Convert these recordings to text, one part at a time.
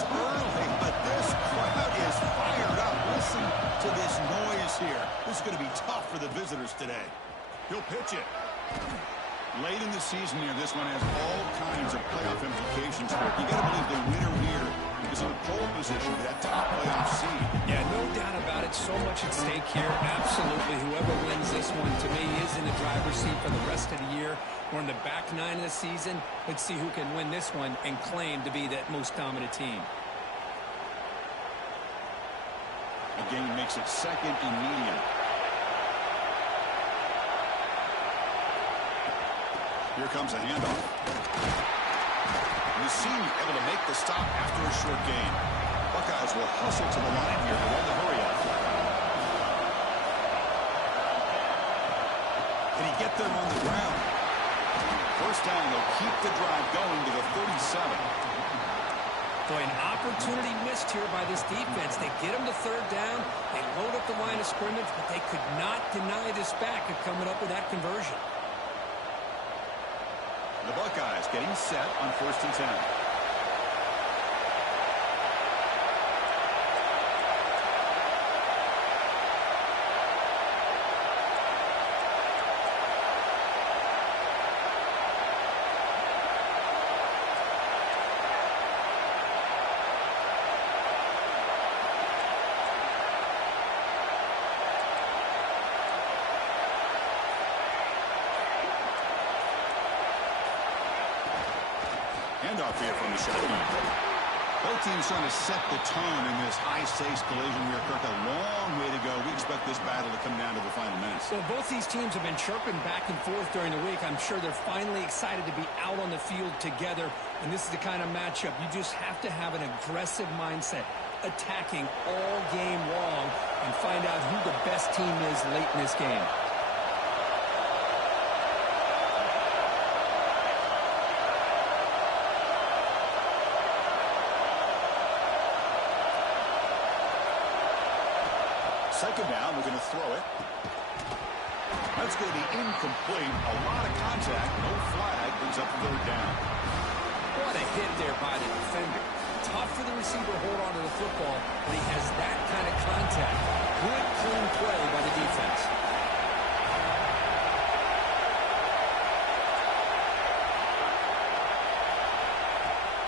points early, but this crowd is fired up. Listen to this noise here. This is going to be tough for the visitors today. He'll pitch it. Late in the season here, this one has all kinds of playoff implications for it. You got to believe the winner here is in pole position for that top playoff seed. Yeah, no doubt about it. So much at stake here. Absolutely. Whoever wins this one, to me, is in the driver's seat for the rest of the year. We're in the back nine of the season. Let's see who can win this one and claim to be that most dominant team. Again, makes it second and medium. Here comes a handoff. And the senior able to make the stop after a short gain. Buckeyes will hustle to the line here to run the hurry-up. Can he get them on the ground? First down, they'll keep the drive going to the 37. Boy, an opportunity missed here by this defense. They get them to third down. They load up the line of scrimmage, but they could not deny this back of coming up with that conversion. The Buckeyes getting set on 1st and 10. Handoff here from the shotgun. Both teams trying to set the tone in this high-stakes collision here, Kirk. A long way to go. We expect this battle to come down to the final minutes. Well, both these teams have been chirping back and forth during the week. I'm sure they're finally excited to be out on the field together. And this is the kind of matchup you just have to have an aggressive mindset, attacking all game long, and find out who the best team is late in this game. Second down, we're going to throw it. That's going to be incomplete. A lot of contact, no flag, brings up third down. What a hit there by the defender. Tough for the receiver to hold on to the football, but he has that kind of contact. Good, clean play by the defense.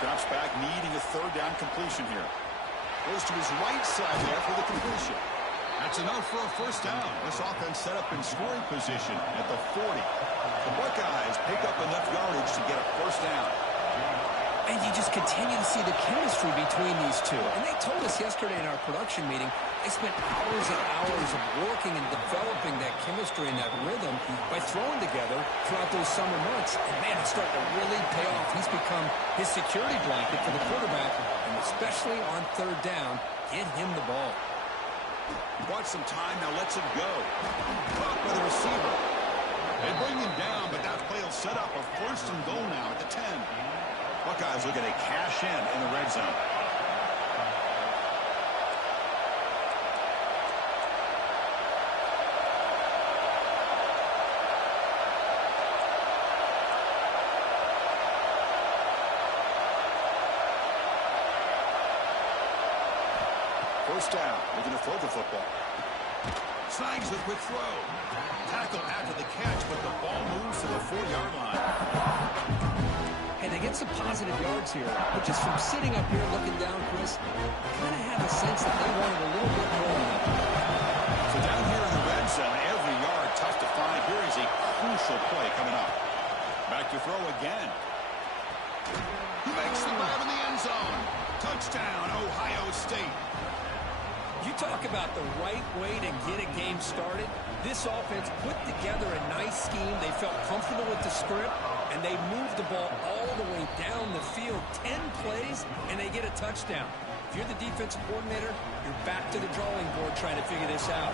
Drops back, needing a third down completion here. Goes to his right side there for the completion. That's enough for a first down. This offense set up in scoring position at the 40. The Buckeyes pick up enough yardage to get a first down. And you just continue to see the chemistry between these two. And they told us yesterday in our production meeting, they spent hours and hours of working and developing that chemistry and that rhythm by throwing together throughout those summer months. And, man, it's starting to really pay off. He's become his security blanket for the quarterback, and especially on third down, get him the ball. He bought some time, now lets him go. Caught by the receiver. They bring him down, but that play will set up a first and goal now at the 10. Buckeyes looking to cash in the red zone. First down, looking to throw the football. Snags the quick throw. Tackle after the catch, but the ball moves to the 4-yard line. And they get some positive yards here, but just from sitting up here looking down, Chris, I kind of have a sense that they wanted a little bit more than that. So down here in the red zone, every yard tough to find. Here is a crucial play coming up. Back to throw again. He makes the grab in the end zone. Touchdown, Ohio State. You talk about the right way to get a game started. This offense put together a nice scheme. They felt comfortable with the script, and they moved the ball all the way down the field. 10 plays, and they get a touchdown. If you're the defensive coordinator, you're back to the drawing board trying to figure this out.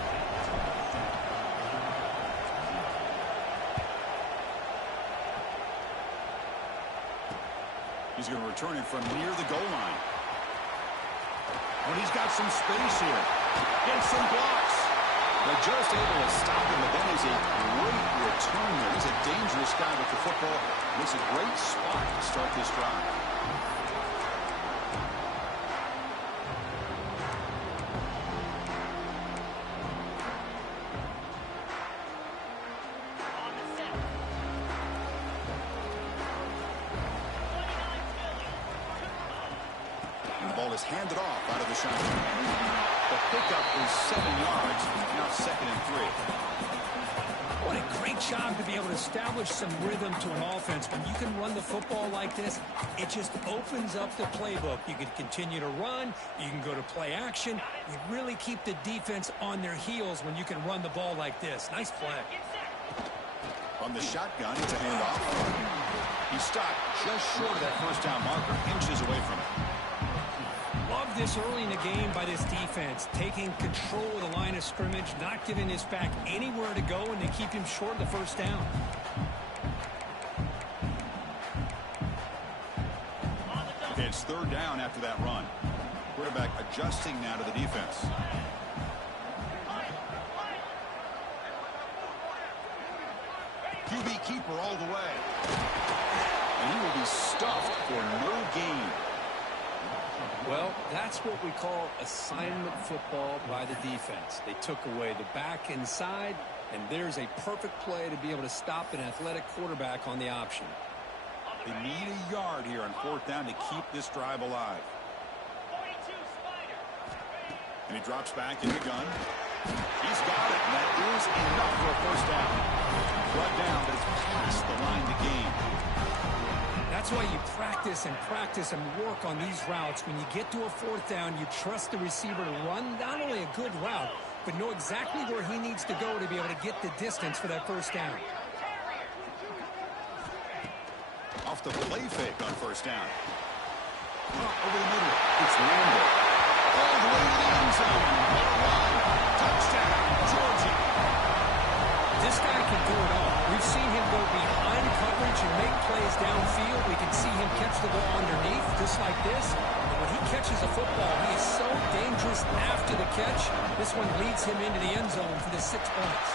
He's going to return it from near the goal line. When he's got some space here. Gets some blocks. They're just able to stop him, but that is a great return there. He's a dangerous guy with the football. And it's a great spot to start this drive. was handed off out of the shotgun. The pickup is 7 yards. Now 2nd and 3. What a great job to be able to establish some rhythm to an offense. When you can run the football like this, it just opens up the playbook. You can continue to run. You can go to play action. You really keep the defense on their heels when you can run the ball like this. Nice play. From the shotgun, it's a handoff. He stopped just short of that first down marker, inches away from it. Love this early in the game by this defense, taking control of the line of scrimmage, not giving his back anywhere to go, and they keep him short of the first down. Okay, it's 3rd down after that run. Quarterback adjusting now to the defense. QB keeper all the way. And he will be stuffed for no gain. Well, that's what we call assignment football by the defense. They took away the back inside, and there's a perfect play to be able to stop an athletic quarterback on the option. They need a yard here on 4th down to keep this drive alive. And he drops back in the gun. He's got it, and that is enough for a first down. Brought down, but it's past the line to gain. That's why you practice and work on these routes. When you get to a 4th down, you trust the receiver to run not only a good route, but know exactly where he needs to go to be able to get the distance for that first down. Off the play fake on 1st down. Over the middle. It's Randall. All the way to the end zone. Touchdown, Georgia. This guy can do it all. We've seen him go behind coverage and make plays downfield. We can see him catch the ball underneath, just like this. And when he catches a football, he is so dangerous after the catch. This one leads him into the end zone for the 6 points.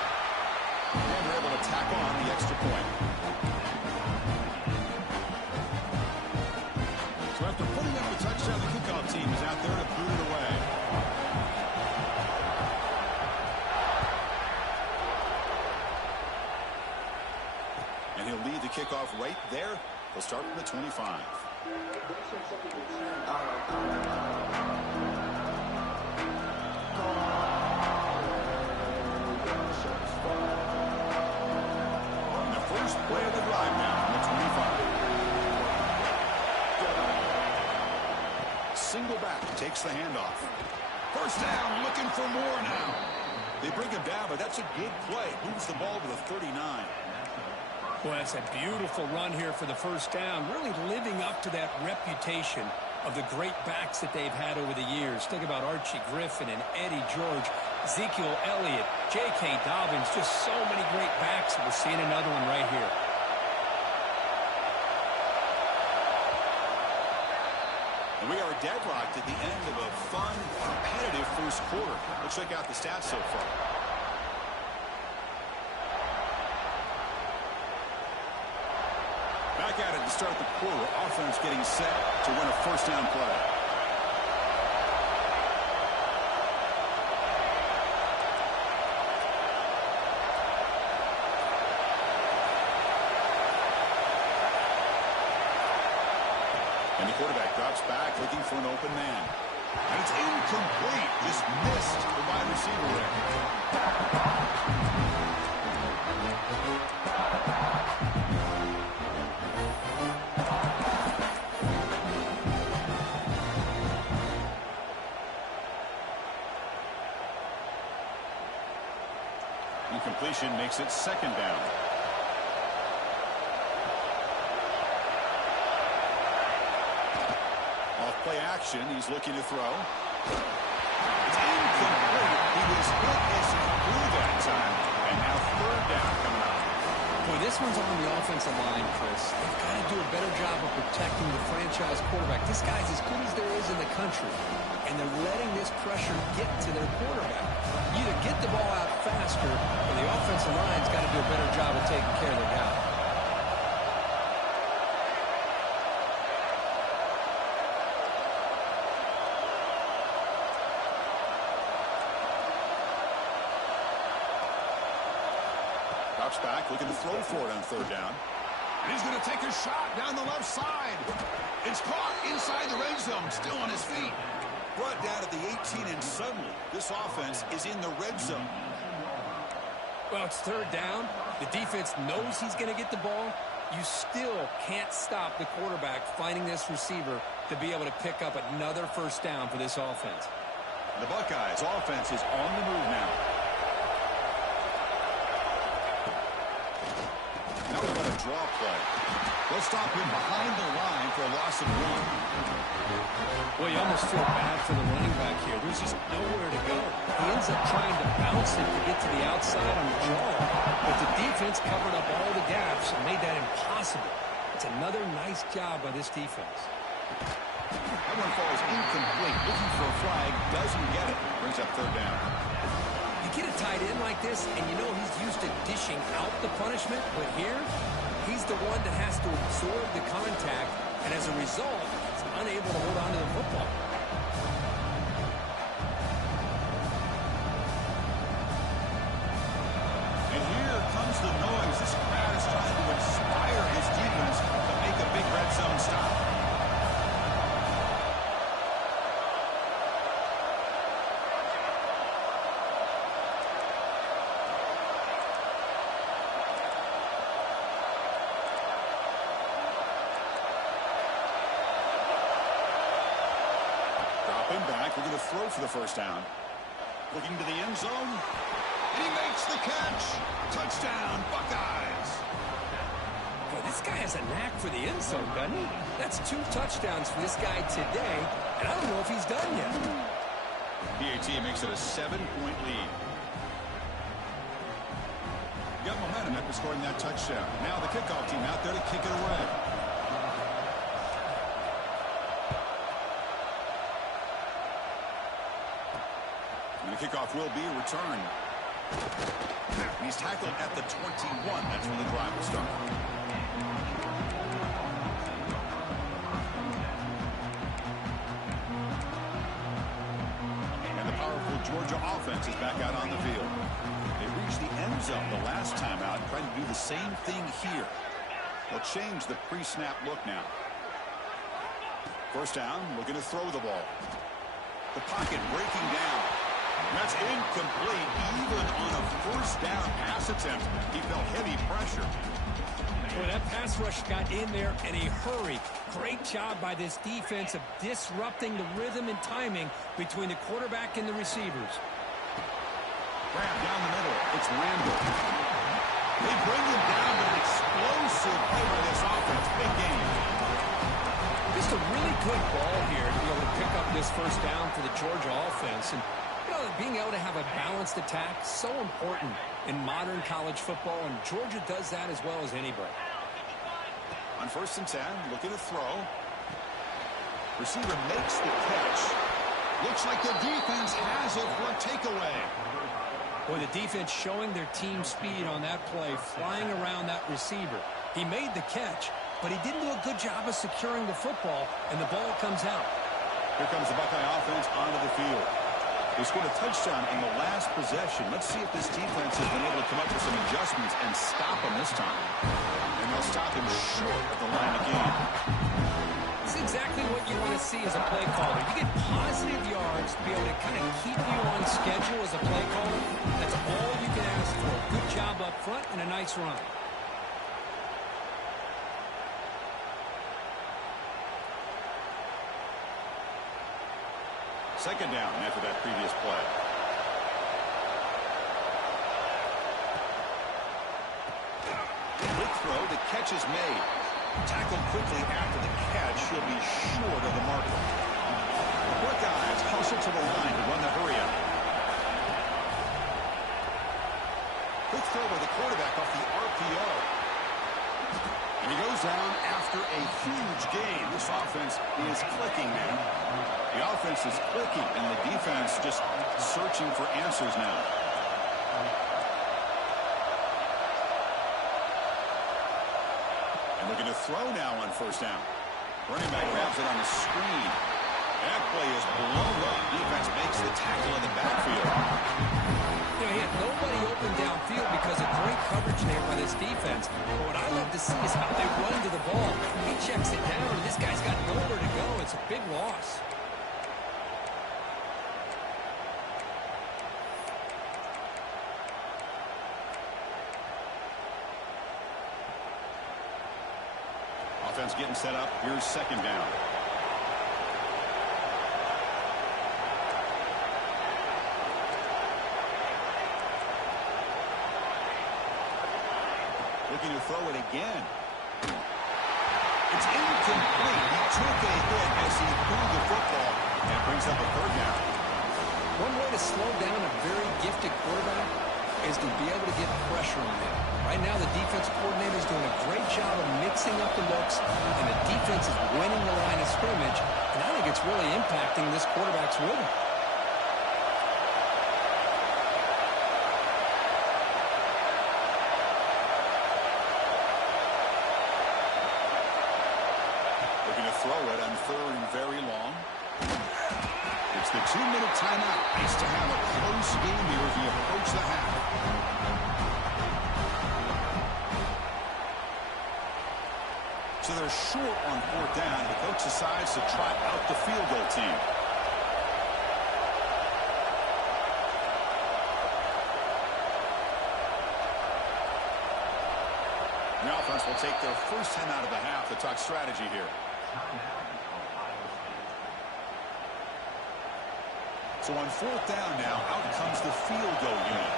And they're able to tack on the extra point. So after putting up the touchdown, the kickoff team is out there to boot it away. And he'll lead the kickoff right there. He'll start from the 25. And the first play of the drive now from the 25. Single back takes the handoff. First down, looking for more now. They bring him down, but that's a good play. Moves the ball to the 39. Well, that's a beautiful run here for the first down, really living up to that reputation of the great backs that they've had over the years. Think about Archie Griffin and Eddie George, Ezekiel Elliott, J.K. Dobbins, just so many great backs. We're seeing another one right here. And we are deadlocked at the end of a fun, competitive first quarter. Let's check out the stats so far. Back at it to start the quarter. Offense getting set to win a first down play. And the quarterback drops back looking for an open man. And it's incomplete. Just missed the wide receiver there. Incompletion makes it 2nd down. Off play action, he's looking to throw. It's incomplete. He was hit as he threw that time. And now 3rd down coming up. Boy, this one's on the offensive line, Chris. They've got to do a better job of protecting the franchise quarterback. This guy's as good as there is in the country, and they're letting this pressure get to their quarterback. Either get the ball out faster, or the offensive line's got to do a better job of taking care of their guy. Drops back, looking to throw for it on 3rd down. And he's going to take a shot down the left side. It's caught inside the red zone, still on his feet. Brought down at the 18, and suddenly this offense is in the red zone. Well, it's third down. The defense knows he's going to get the ball. You still can't stop the quarterback finding this receiver to be able to pick up another first down for this offense. The Buckeyes offense is on the move now. Now we've got a draw play. They'll stop him behind the line for a loss of 1. Well, you almost feel bad for the running back here. There's just nowhere to go. He ends up trying to bounce it to get to the outside on the draw, but the defense covered up all the gaps and made that impossible. It's another nice job by this defense. That one falls incomplete. Looking for a flag, doesn't get it. Brings up third down. You get a tight end like this, and you know he's used to dishing out the punishment, but here, he's the one that has to absorb the contact, and as a result, he's unable to hold on to the football. And here comes the noise. This crowd is trying to inspire his defense to make a big red zone stop. Back. We're going to throw for the first down. Looking to the end zone. He makes the catch. Touchdown, Buckeyes. Boy, this guy has a knack for the end zone, doesn't he? That's 2 touchdowns for this guy today, and I don't know if he's done yet. BAT makes it a 7-point lead. Got momentum after scoring that touchdown. Now the kickoff team out there to kick it away. The kickoff will be a return. He's tackled at the 21. That's where the drive will start. And the powerful Georgia offense is back out on the field. They reached the end zone the last time out, trying to do the same thing here. They'll change the pre-snap look now. First down, looking to throw the ball. The pocket breaking down. That's incomplete. Even on a first down pass attempt, he felt heavy pressure. Boy, that pass rush got in there in a hurry. Great job by this defense of disrupting the rhythm and timing between the quarterback and the receivers. Grab down the middle. It's Randall. They bring him down with an explosive play by this offense. Big game. Just a really good ball here to be able to pick up this first down for the Georgia offense. And being able to have a balanced attack is so important in modern college football, and Georgia does that as well as anybody. On 1st and 10, looking to throw. Receiver makes the catch. Looks like the defense has it for a takeaway. Boy, the defense showing their team speed on that play, flying around that receiver. He made the catch, but he didn't do a good job of securing the football, and the ball comes out. Here comes the Buckeye offense onto the field. They scored a touchdown in the last possession. Let's see if this defense has been able to come up with some adjustments and stop him this time. And they'll stop him short of the line again. It's exactly what you want to see as a play caller. You get positive yards to be able to kind of keep you on schedule as a play caller. That's all you can ask for. Good job up front and a nice run. Second down after that previous play. Quick throw, the catch is made. Tackled quickly after the catch. He'll be short of the marker. The Buckeyes hustle to the line to run the hurry up. Quick throw by the quarterback off the RPO. And he goes down after a huge gain. This offense is clicking now. The offense is clicking, and the defense just searching for answers now. And looking to throw now on first down. Running back grabs it on the screen. That play is blown up. Defense makes the tackle in the backfield. You know, He had nobody open downfield because of great coverage there by this defense. But what I love to see is how they run to the ball. He checks it down, and this guy's got nowhere to go. It's a big loss. Offense getting set up. Here's second down. Looking to throw it again. It's incomplete. He took a hit as he threw the football and brings up a third down. One way to slow down a very gifted quarterback is to be able to get pressure on him. Right now, the defense coordinator is doing a great job of mixing up the looks, and the defense is winning the line of scrimmage, and I think it's really impacting this quarterback's rhythm. Looking to throw it on third and very long. It's the 2-minute timeout. Nice to have a close game here as we approach the half. So they're short on fourth down. The coach decides to try out the field goal team. The offense will take their first 10 out of the half to talk strategy here. So on fourth down now, out comes the field goal unit.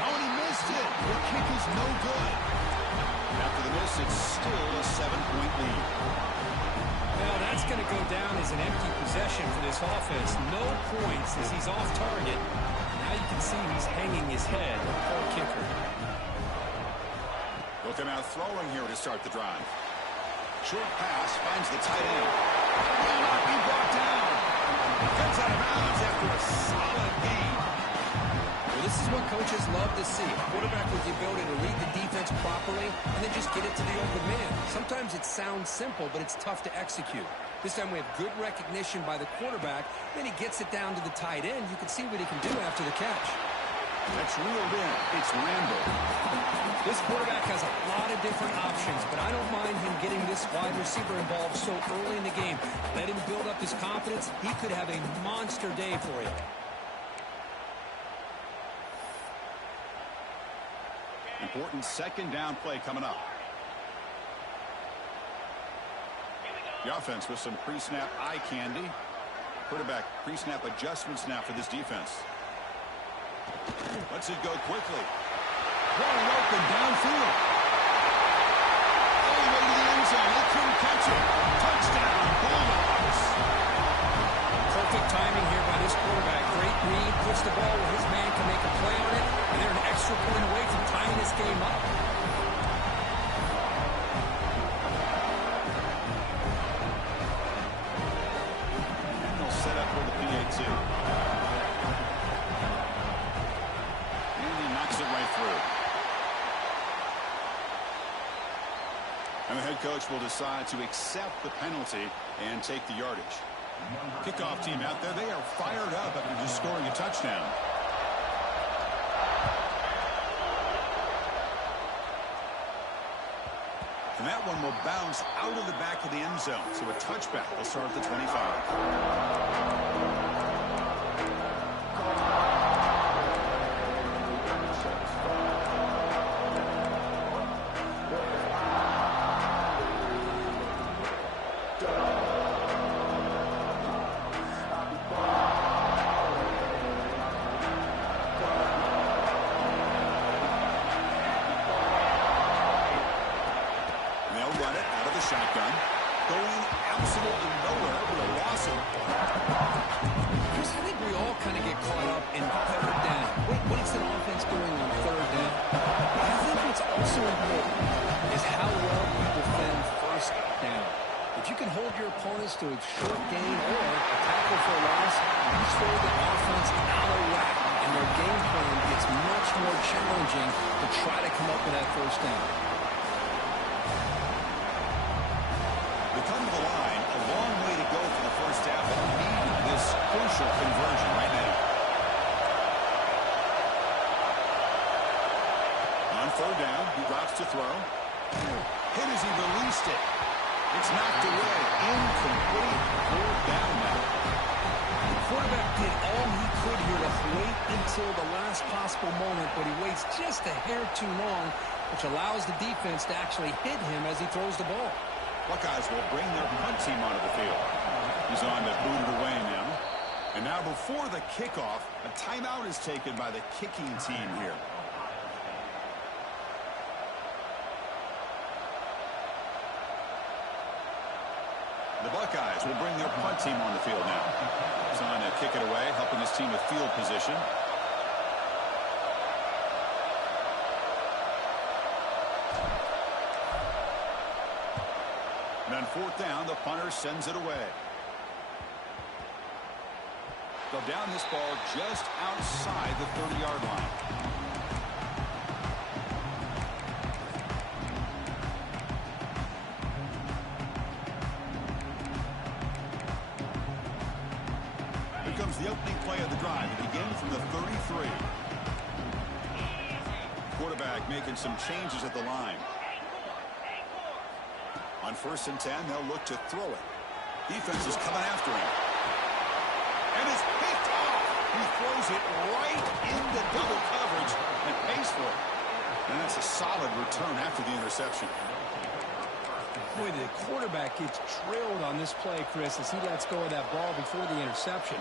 Oh, and he missed it. The kick is no good. After the miss, it's still a 7-point lead. Well, that's going to go down as an empty possession for this offense. No points as he's off target. Now you can see he's hanging his head. Poor kicker. They'll come out throwing here to start the drive. Short pass finds the tight end. Will not be brought down. Comes out of bounds after a solid gain. Well, this is what coaches love to see. A quarterback with the ability to read the defense properly and then just get it to the open man. Sometimes it sounds simple, but it's tough to execute. This time we have good recognition by the quarterback. Then he gets it down to the tight end. You can see what he can do after the catch. That's reeled in. It's Randall. This quarterback has a lot of different options, but I don't mind him getting this wide receiver involved so early in the game. Let him build up his confidence. He could have a monster day for you. Important second down play coming up. The offense with some pre-snap eye candy. Quarterback pre-snap adjustments now for this defense. Lets it go quickly. Wide open downfield. All the way to the end zone. They couldn't catch it. Touchdown, Bulldogs. Perfect timing here by this quarterback. Great read. Puts the ball where his man can make a play on it. And they're an extra point away from tying this game up. And they'll set up for the PA2. And he knocks it right through. And the head coach will decide to accept the penalty and take the yardage. Kickoff team out there, they are fired up after just scoring a touchdown. And that one will bounce out of the back of the end zone. So a touchback will start at the 25. Shotgun, going absolutely nowhere with a loss of. Chris, I think we all kind of get caught up in third down. What is an offense doing on third down? I think what's also important is how well you defend first down. If you can hold your opponents to a short gain or a tackle for a loss, you throw the offense out of whack, and their game plan gets much more challenging to try to come up with that first down. crucial conversion right now. On third down, he drops to throw. Hit as he released it. It's knocked away. Incomplete. Fourth down now. The quarterback did all he could here to wait until the last possible moment, but he waits just a hair too long, which allows the defense to actually hit him as he throws the ball. Buckeyes will bring their punt team onto the field. He's on to boot it away now. And now before the kickoff, a timeout is taken by the kicking team here. The Buckeyes will bring their punt team on the field now. He's on to kick it away, helping his team with field position. And on fourth down, the punter sends it away. They'll down this ball just outside the 30-yard line. Here comes the opening play of the drive. It begins from the 33. Quarterback making some changes at the line. On 1st and 10, they'll look to throw it. Defense is coming after him. And it's picked off. He throws it right into double coverage and pays for it. And that's a solid return after the interception. Boy, the quarterback gets drilled on this play, Chris, as he lets go of that ball before the interception.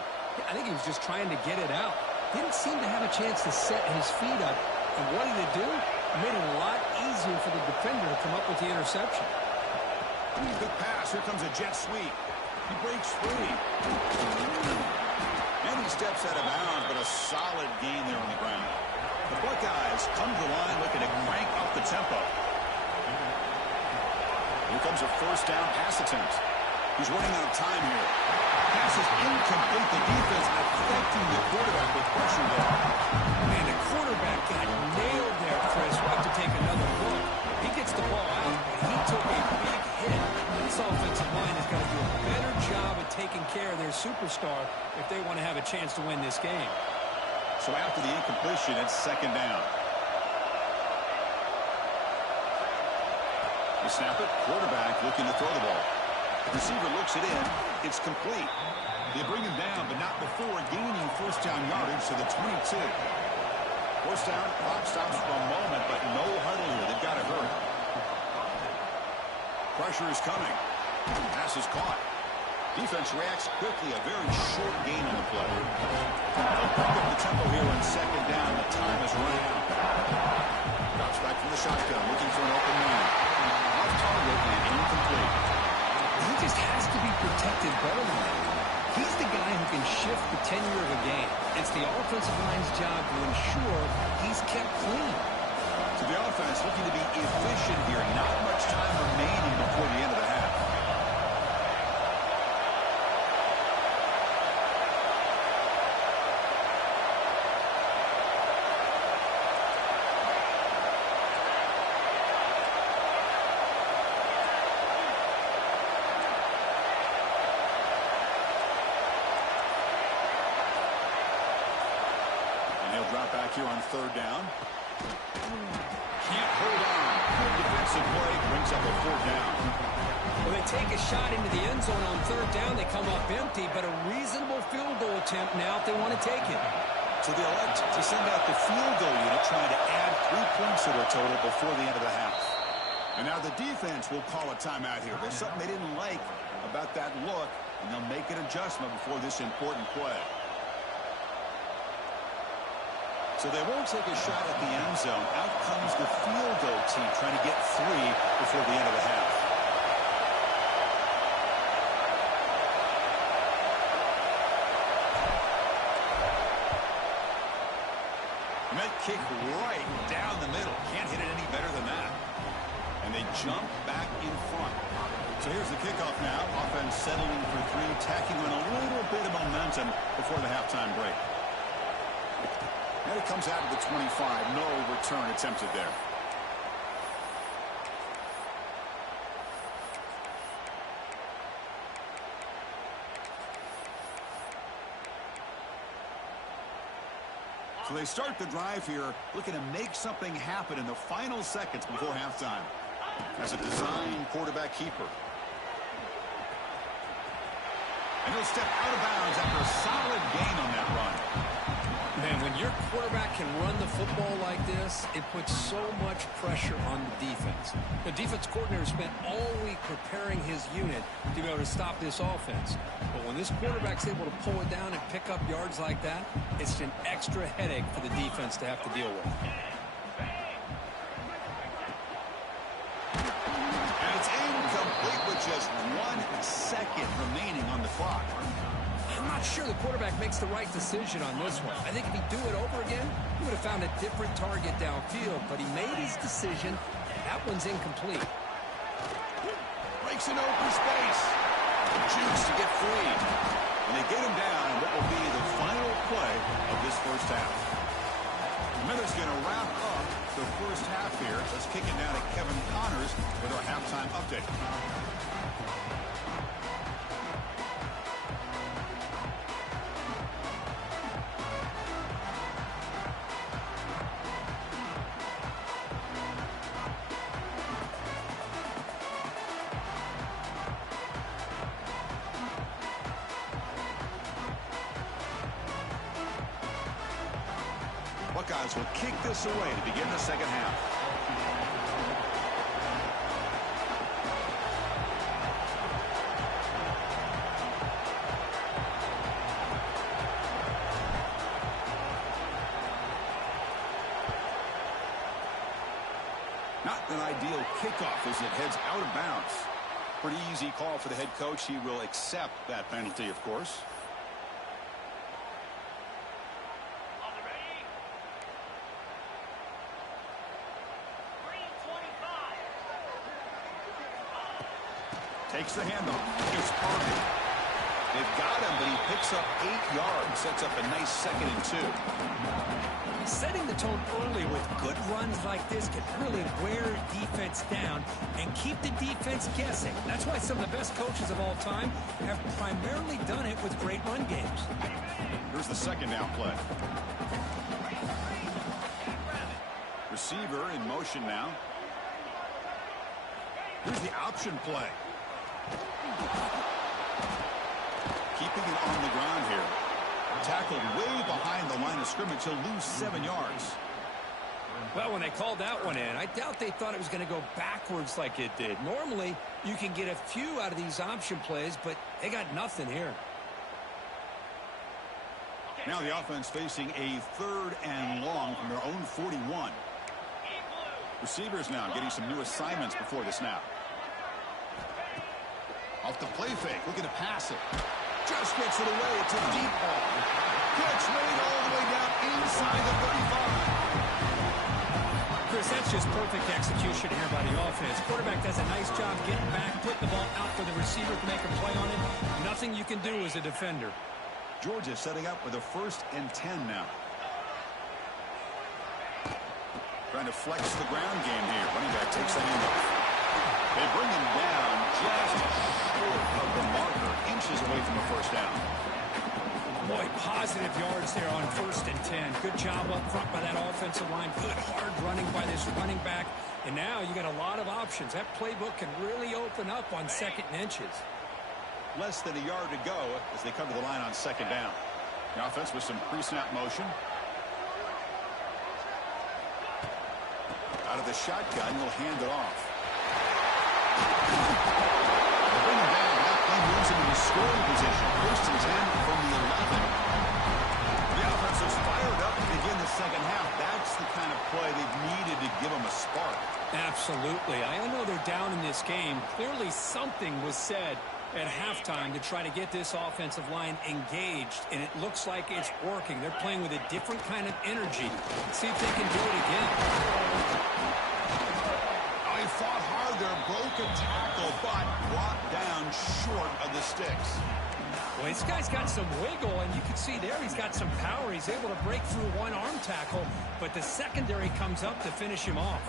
I think he was just trying to get it out. Didn't seem to have a chance to set his feet up. And what did it do? It made it a lot easier for the defender to come up with the interception. Good pass. Here comes a jet sweep. He breaks free. And he steps out of bounds, but a solid gain there on the ground. The Buckeyes come to the line looking to crank up the tempo. Here comes a 1st down pass attempt. He's running out of time here. Pass is incomplete. The defense affecting the quarterback with pressure there. Man, the quarterback got nailed there, Chris. We'll have to take another look. He gets the ball out, but he took a big hit. This offensive line has got to do a better job of taking care of their superstar if they want to have a chance to win this game. So after the incompletion, it's 2nd down. They snap it. Quarterback looking to throw the ball. The receiver looks it in. It's complete. They bring him down, but not before gaining 1st down yardage to the 22. 1st down, clock stops for a moment, but no huddle here. They've got to hurry. Pressure is coming. Pass is caught. Defense reacts quickly. A very short gain on the play. They'll pick up the tempo here on 2nd down. The time is running out. Drops back from the shotgun, looking for an open man. Off target and incomplete. He just has to be protected better than that. He's the guy who can shift the tenure of a game. It's the offensive line's job to ensure he's kept clean. So the offense looking to be efficient here. Not much time remaining before the end of the half. Drop back here on 3rd down. Can't hold on. Good defensive play brings up a 4th down. Well, they take a shot into the end zone on 3rd down. They come up empty, but a reasonable field goal attempt now if they want to take it. So they elect to send out the field goal unit, trying to add 3 points to their total before the end of the half. And now the defense will call a timeout here. There's something they didn't like about that look, and they'll make an adjustment before this important play. So they won't take a shot at the end zone. Out comes the field goal team trying to get 3 before the end of the half. And that kick right down the middle. Can't hit it any better than that. And they jump back in front. So here's the kickoff now. Offense settling for 3, tacking on a little bit of momentum before the halftime break. And it comes out of the 25. No return attempted there. So they start the drive here, looking to make something happen in the final seconds before halftime. As a design quarterback keeper. And he'll step out of bounds after a solid gain on that run. Man, when your quarterback can run the football like this, it puts so much pressure on the defense. The defense coordinator spent all week preparing his unit to be able to stop this offense. But when this quarterback's able to pull it down and pick up yards like that, it's an extra headache for the defense to have to deal with. And it's incomplete with just 1 second remaining on the clock. I'm not sure the quarterback makes the right decision on this one. I think if he'd do it over again, he would have found a different target downfield, but he made his decision. That one's incomplete. Breaks an open space. Juice to get free. And they get him down in what will be the final play of this first half. Miller's going to wrap up the first half here. Let's kick it down to Kevin Connors with our halftime update. Buckeyes will kick this away to begin the second half. Not an ideal kickoff as it heads out of bounds. Pretty easy call for the head coach. He will accept that penalty, of course. Takes the handoff. It's perfect. They've got him, but he picks up 8 yards. Sets up a nice 2nd and 2. Setting the tone early with good runs like this can really wear defense down and keep the defense guessing. That's why some of the best coaches of all time have primarily done it with great run games. Here's the second down play. Receiver in motion now. Here's the option play. Keeping it on the ground here. Tackled way behind the line of scrimmage. He'll lose 7 yards. Well, when they called that one in, I doubt they thought it was going to go backwards like it did. Normally, you can get a few out of these option plays, but they got nothing here. Now the offense facing a 3rd and long from their own 41. Receivers now getting some new assignments before the snap. Off the play fake, looking to pass it. Just gets it away. It's a deep ball. Catch made all the way down inside the 35. Chris, that's just perfect execution here by the offense. Quarterback does a nice job getting back, putting the ball out for the receiver to make a play on it. Nothing you can do as a defender. Georgia setting up with a 1st and 10 now. Trying to flex the ground game here. Running back takes the handoff. They bring him down just short of the marker, inches away from the first down. Boy, positive yards there on 1st and 10. Good job up front by that offensive line. Good hard running by this running back. And now you got a lot of options. That playbook can really open up on 2nd and inches. Less than a yard to go as they come to the line on 2nd down. The offense with some pre-snap motion. Out of the shotgun, he'll hand it off. They bring him down. That play moves him into scoring position. 1st and 10 from the 11. The offense is fired up to begin the second half. That's the kind of play they've needed to give them a spark. Absolutely. I know they're down in this game. Clearly something was said at halftime to try to get this offensive line engaged, and it looks like it's working. They're playing with a different kind of energy. Let's see if they can do it again. He fought hard there, broke a tackle, but brought down short of the sticks. Well, this guy's got some wiggle, and you can see there he's got some power. He's able to break through one arm tackle, but the secondary comes up to finish him off.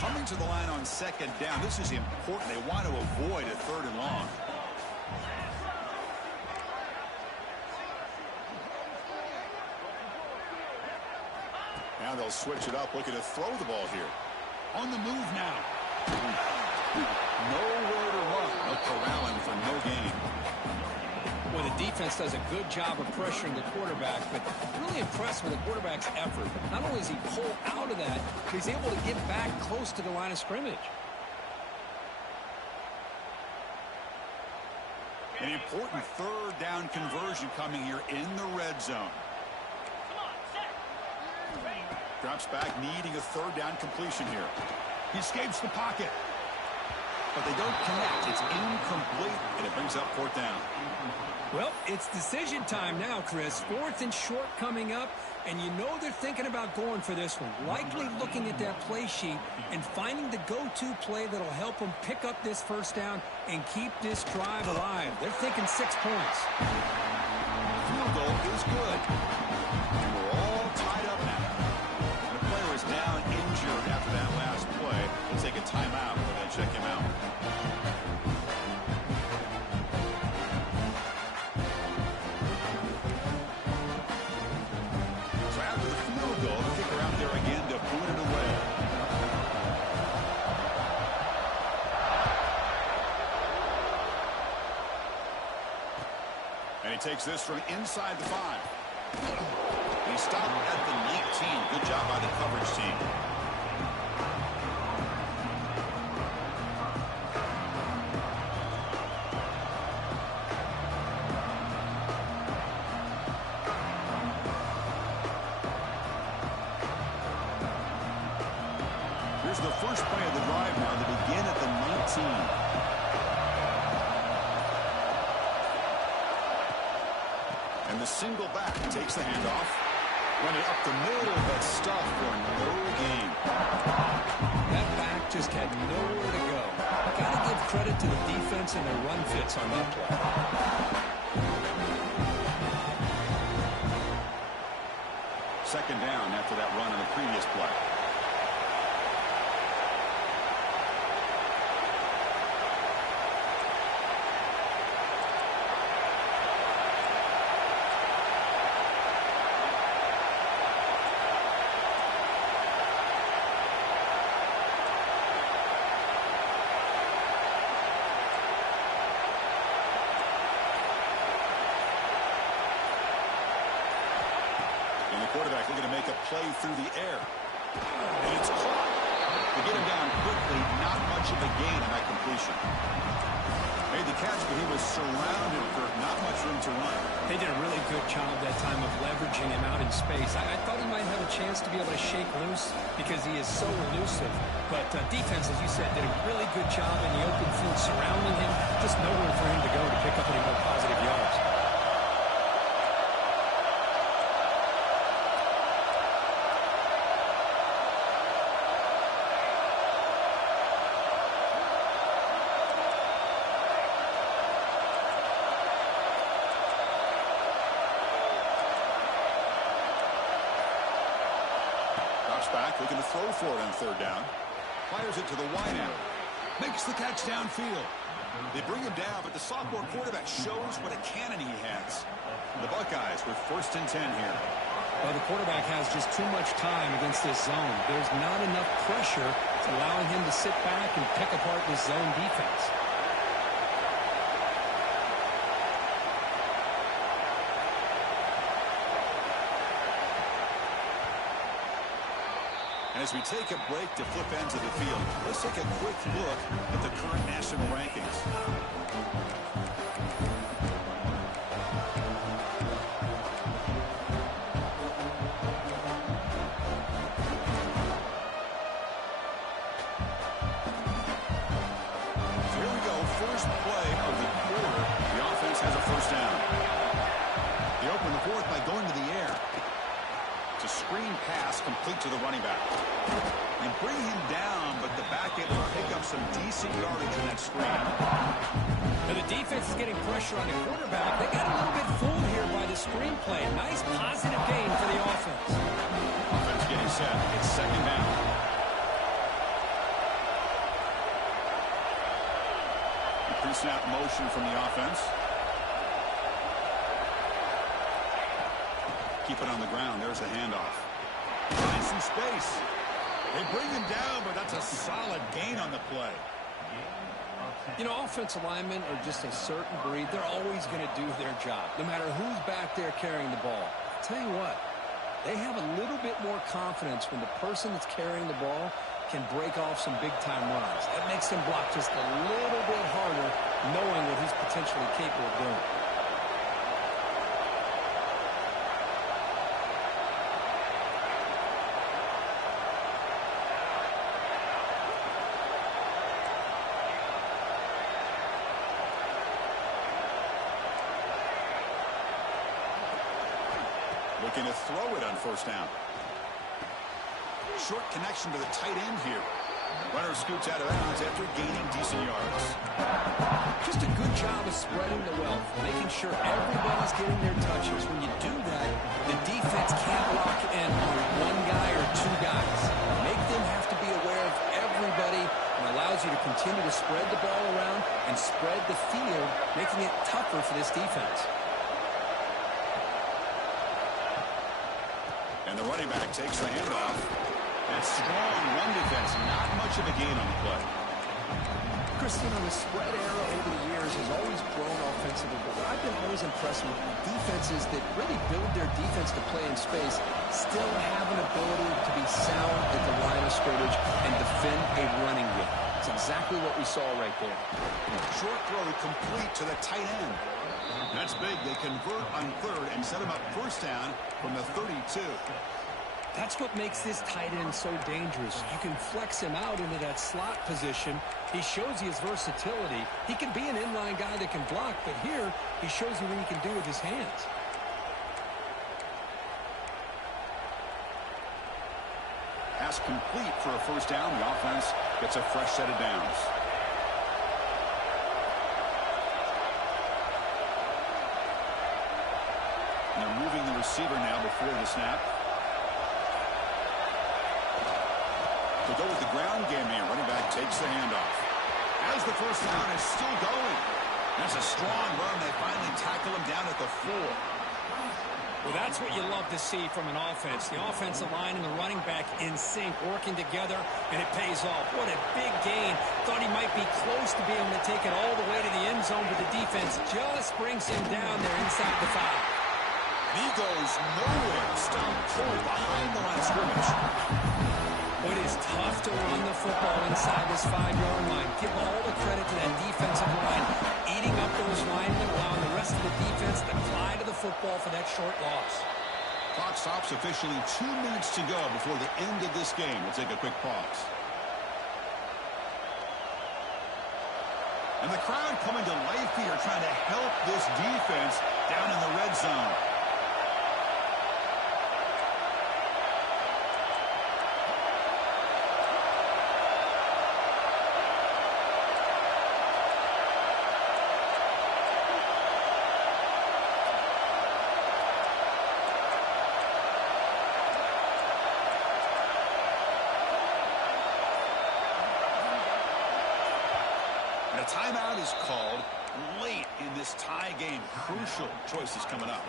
Coming to the line on 2nd down. This is important. They want to avoid a 3rd and long. Now they'll switch it up, looking to throw the ball here. On the move now. Nowhere to run. No corralling for no gain. Well, the defense does a good job of pressuring the quarterback, but really impressed with the quarterback's effort. Not only does he pull out of that, but he's able to get back close to the line of scrimmage. An important third down conversion coming here in the red zone. Drops back, needing a third down completion here. He escapes the pocket. But they don't connect. It's incomplete, and it brings up fourth down. Well, it's decision time now, Chris. Fourth and short coming up, and you know they're thinking about going for this one. Likely looking at that play sheet and finding the go-to play that'll help them pick up this first down and keep this drive alive. They're thinking 6 points. Field goal is good. We're all tied up now. The player is down injured after that last play. We'll take a timeout and then check him out. Takes this from inside the 5. He stopped at the 19. Good job by the coverage team. Here's the first play of the drive now. They begin at the 19. And the single back takes the handoff. Running up the middle, but stuff for no gain. That back just had nowhere to go. Got to give credit to the defense and their run fits on that play. Second down after that run on the previous play. Quarterback looking to make a play through the air. And it's caught. They get him down quickly. Not much of a gain on that completion. Made the catch, but he was surrounded for not much room to run. They did a really good job that time of leveraging him out in space. I thought he might have a chance to be able to shake loose because he is so elusive. But defense, as you said, did a really good job in the open field surrounding him. Just nowhere for him to go to pick up any more positive yards. Back, looking to throw for it on third down. Fires it to the wideout. Makes the catch downfield. They bring him down, but the sophomore quarterback shows what a cannon he has. The Buckeyes with 1st and 10 here. Well, the quarterback has just too much time against this zone. There's not enough pressure to allowing him to sit back and pick apart this zone defense. As we take a break to flip ends of the field, let's take a quick look at the current national rankings. So here we go, first play of the quarter. The offense has a first down. They open the fourth by going to the air. It's a screen pass complete to the running back. They bring him down, but the back able to pick up some decent yardage in that screen. Now the defense is getting pressure on the quarterback. They got a little bit fooled here by the screen play. Nice positive gain for the offense. Offense getting set. It's second down. Pre-snap motion from the offense. Keep it on the ground. There's a handoff. Finds some space. They bring him down, but that's a solid gain on the play. You know, offensive linemen are just a certain breed. They're always going to do their job, no matter who's back there carrying the ball. I'll tell you what, they have a little bit more confidence when the person that's carrying the ball can break off some big-time runs. That makes them block just a little bit harder, knowing what he's potentially capable of doing. Looking to throw it on first down. Short connection to the tight end here. Runner scoots out of bounds after gaining decent yards. Just a good job of spreading the wealth, making sure everybody's getting their touches. When you do that, the defense can't lock in on one guy or two guys. Make them have to be aware of everybody, and allows you to continue to spread the ball around and spread the field, making it tougher for this defense. And the running back takes the handoff. That strong run defense, not much of a gain on the play. Christian, on the spread era over the years has always grown offensively, but what I've been always impressed with defenses that really build their defense to play in space still have an ability to be sound at the line of scrimmage and defend a running game. It's exactly what we saw right there. Short throw complete to the tight end. That's big. They convert on third and set him up first down from the 32. That's what makes this tight end so dangerous. You can flex him out into that slot position. He shows you his versatility. He can be an inline guy that can block, but here he shows you what he can do with his hands. Pass complete for a first down. The offense gets a fresh set of downs. And they're moving the receiver now before the snap. To go with the ground game here, running back takes the handoff. As the first down is still going. That's a strong run. They finally tackle him down at the 4. Well, that's what you love to see from an offense. The offensive line and the running back in sync, working together, and it pays off. What a big gain. Thought he might be close to being able to take it all the way to the end zone, but the defense just brings him down there inside the 5. And he goes nowhere. Stopped cold behind the line of scrimmage. It is tough to run the football inside this 5-yard line. Give all the credit to that defensive line, eating up those linemen, allowing the rest of the defense to fly to the football for that short loss. Clock stops officially. 2 minutes to go before the end of this game. We'll take a quick pause. And the crowd coming to life here, trying to help this defense down in the red zone. A timeout is called late in this tie game. Crucial choices coming up.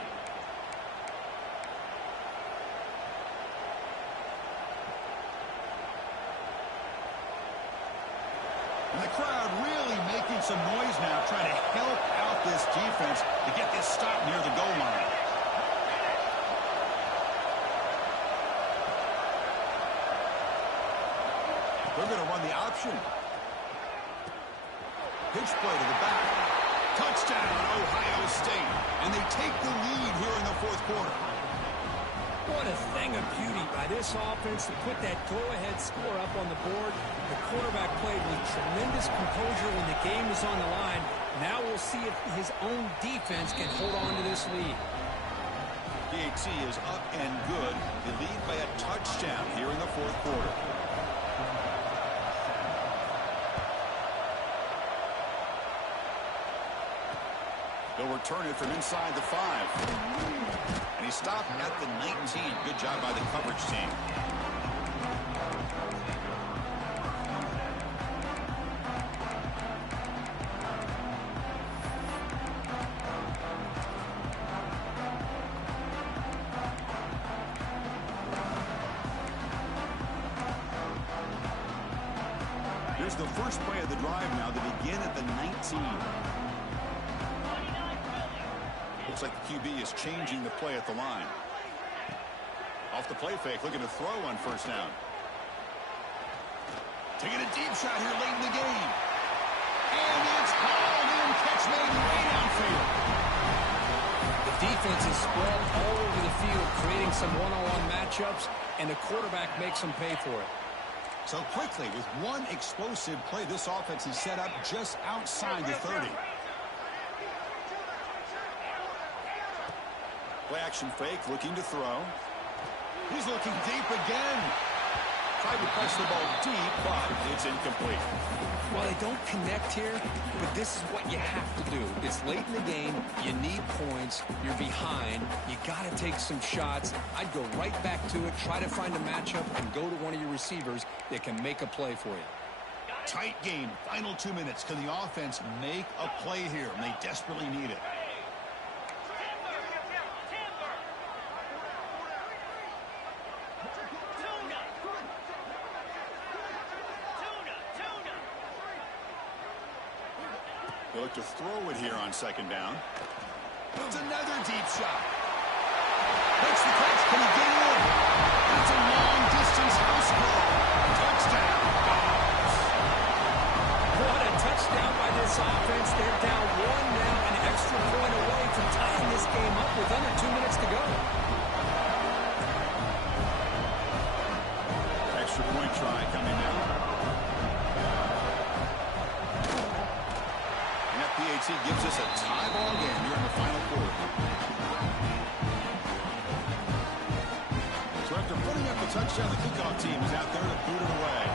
And the crowd really making some noise now, trying to help out this defense to get this stop near the goal line. They're going to run the option. Pitch play to the back. Touchdown, Ohio State. And they take the lead here in the fourth quarter. What a thing of beauty by this offense to put that go-ahead score up on the board. The quarterback played with tremendous composure when the game was on the line. Now we'll see if his own defense can hold on to this lead. PAT is up and good. They lead by a touchdown here in the fourth quarter. They'll return it from inside the 5. And he stopped at the 19. Good job by the coverage team. Here's the first play of the drive now to begin at the 19. Looks like the QB is changing the play at the line. Off the play fake, looking to throw on first down. Taking a deep shot here late in the game. And it's hauled in. Catch made way downfield. The defense is spread all over the field, creating some one-on-one matchups, and the quarterback makes them pay for it. So quickly, with one explosive play, this offense is set up just outside the 30. Play action fake, looking to throw. He's looking deep again. Tried to press the ball deep, but it's incomplete. Well, they don't connect here, but this is what you have to do. It's late in the game. You need points. You're behind. You got to take some shots. I'd go right back to it, try to find a matchup, and go to one of your receivers that can make a play for you. Tight game. Final 2 minutes. Can the offense make a play here? And they desperately need it. They look to throw it here on second down. It's another deep shot. Makes the catch. Can he get in? It's a long-distance house call. Touchdown. What a touchdown by this offense. They're down one now, an extra point away from tying this game up with under 2 minutes to go. Extra point try coming now. PAT gives us a tie ball game here in the final quarter. So after putting up the touchdown, the kickoff team is out there to boot it away.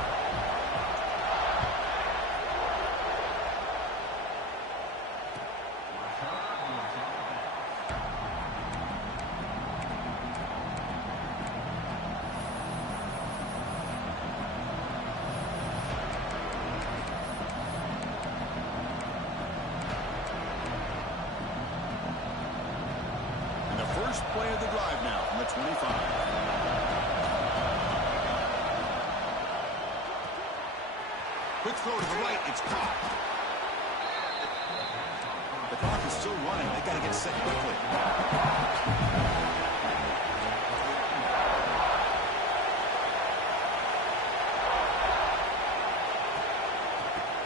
First play of the drive now from the 25. Quick throw to the right. It's caught. The clock is still running. They got to get set quickly.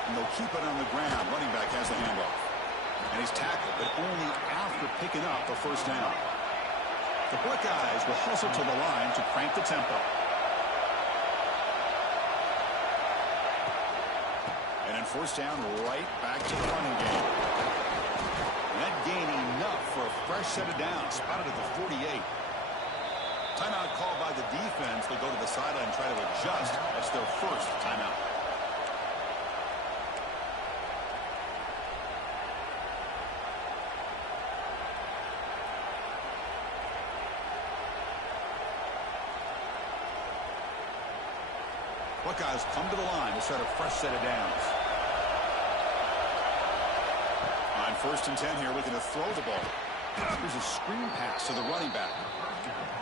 And they'll keep it on the ground. Running back has the handoff. And he's tackled, but only after picking up the first down. The Buckeyes will hustle to the line to crank the tempo. And then first down, right back to the running game. And that gain enough for a fresh set of downs, spotted at the 48. Timeout called by the defense. They'll go to the sideline and try to adjust. That's their first timeout. Buckeyes come to the line to set a fresh set of downs. On first and 10 here, looking to throw the ball. Here's a screen pass to the running back.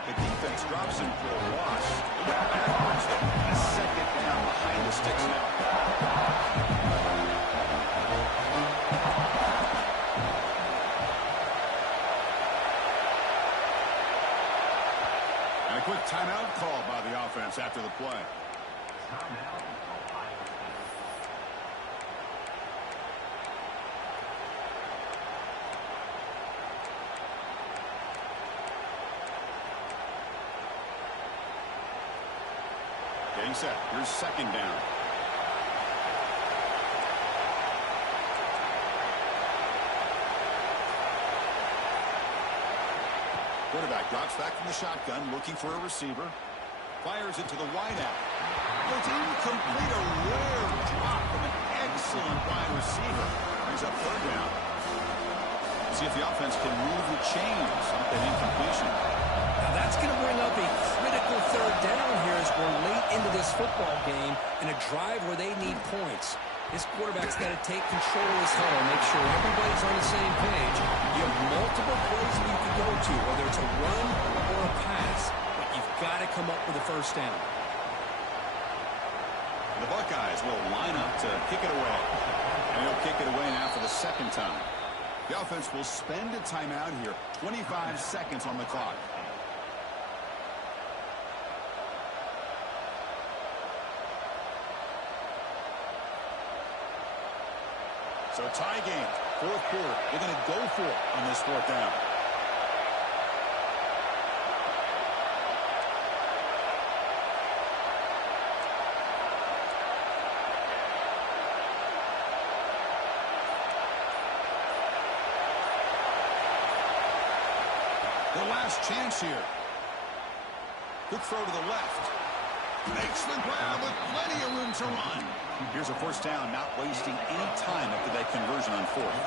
The defense drops him for a loss. They got backwards there. A second down behind the sticks now. And a quick timeout call by the offense after the play. Getting set. Here's second down. Quarterback drops back from the shotgun, looking for a receiver. Fires it to the wideout. It's incomplete. A rare drop from an excellent wide receiver. Brings up third down. See if the offense can move the chains off that incompletion. Now that's going to bring up a critical third down here as we're late into this football game in a drive where they need points. This quarterback's got to take control of his huddle, make sure everybody's on the same page. You have multiple plays that you can go to, whether it's a run or a pass, but you've got to come up with a first down. The Buckeyes will line up to kick it away. And he'll kick it away now for the second time. The offense will spend a timeout here. 25 seconds on the clock. So tie game, fourth quarter. They're going to go for it on this fourth down. The last chance here. Good throw to the left. Makes the grab with plenty of room to run. Here's a first down, not wasting any time after that conversion on fourth.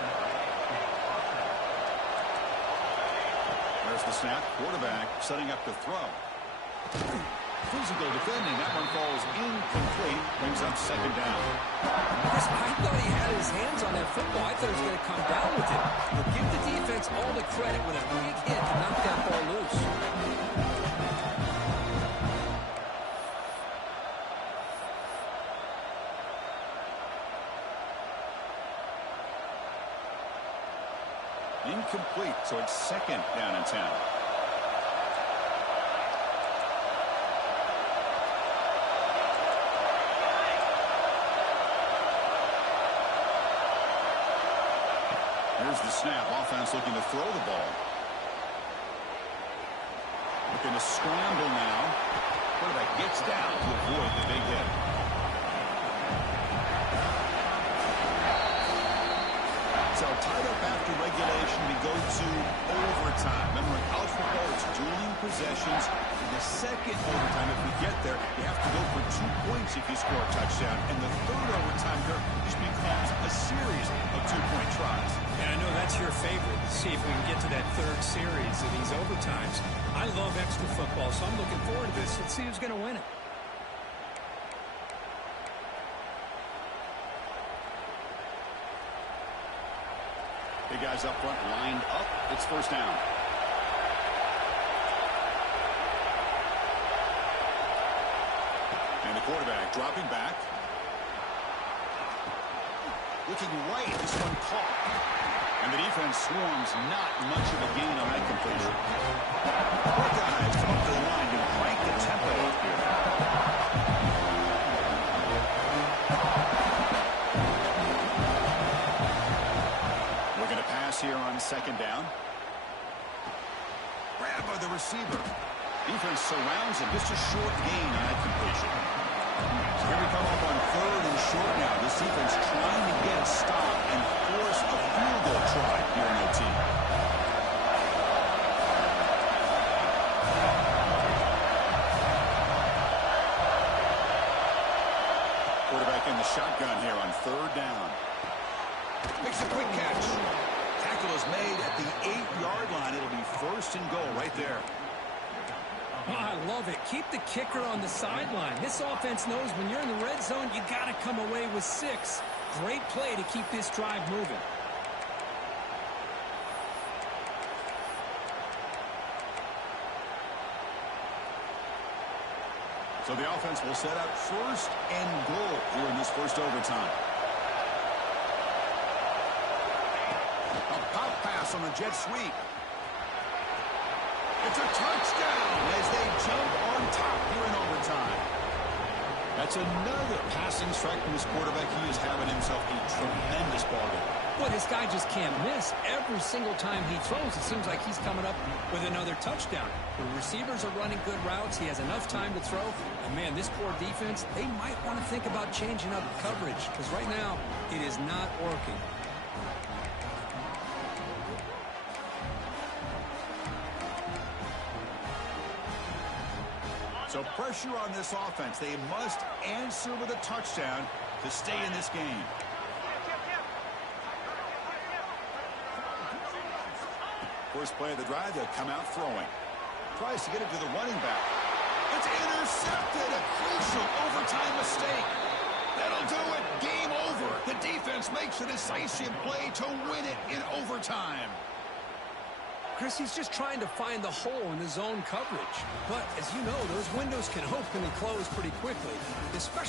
There's the snap. Quarterback setting up to throw. Physical defending. That one falls incomplete. Brings up second down. Chris, I thought he had his hands on that football. I thought he was going to come down with it. But give the defense all the credit with a big hit to knock that ball loose. Incomplete, so it's second down and 10. Here's the snap. Offense looking to throw the ball. Looking to scramble now. Quarterback gets down to avoid the big hit. So tied up after regulation, we go to overtime. Remember, in college football, it's dueling possessions. In the second overtime, if we get there, you have to go for 2 points if you score a touchdown. And the third overtime here just becomes a series of 2-point tries. And I know that's your favorite. See if we can get to that third series of these overtimes. I love extra football, so I'm looking forward to this. Let's see who's going to win it. Big guys up front lined up. It's first down. And the quarterback dropping back. Looking right. This one caught. And the defense swarms. Not much of a gain on that completion. Buckeyes come up to the line to crank the tempo up here. Here on second down. Grab by the receiver. Defense surrounds him. Just a short gain on that completion. So here we come up on third and short now. This defense trying to get a stop and force a field goal try here in OT. Quarterback in the shotgun here on third down. Makes a quick catch. Tackle is made at the 8-yard line. It'll be first and goal right there. Oh, I love it. Keep the kicker on the sideline. This offense knows when you're in the red zone, you got to come away with 6. Great play to keep this drive moving. So the offense will set up first and goal here in this first overtime. A pop pass on the jet sweep. It's a touchdown as they jump on top here in overtime. That's another passing strike from this quarterback. He is having himself a tremendous ball game. Boy, this guy just can't miss. Every single time he throws, it seems like he's coming up with another touchdown. The receivers are running good routes. He has enough time to throw. And, man, this poor defense, they might want to think about changing up coverage because right now it is not working. So pressure on this offense. They must answer with a touchdown to stay in this game. First play of the drive, they'll come out throwing. Tries to get it to the running back. It's intercepted. A crucial overtime mistake. That'll do it. Game over. The defense makes a decisive play to win it in overtime. Chris, he's just trying to find the hole in the zone coverage. But, as you know, those windows can open and close pretty quickly, especially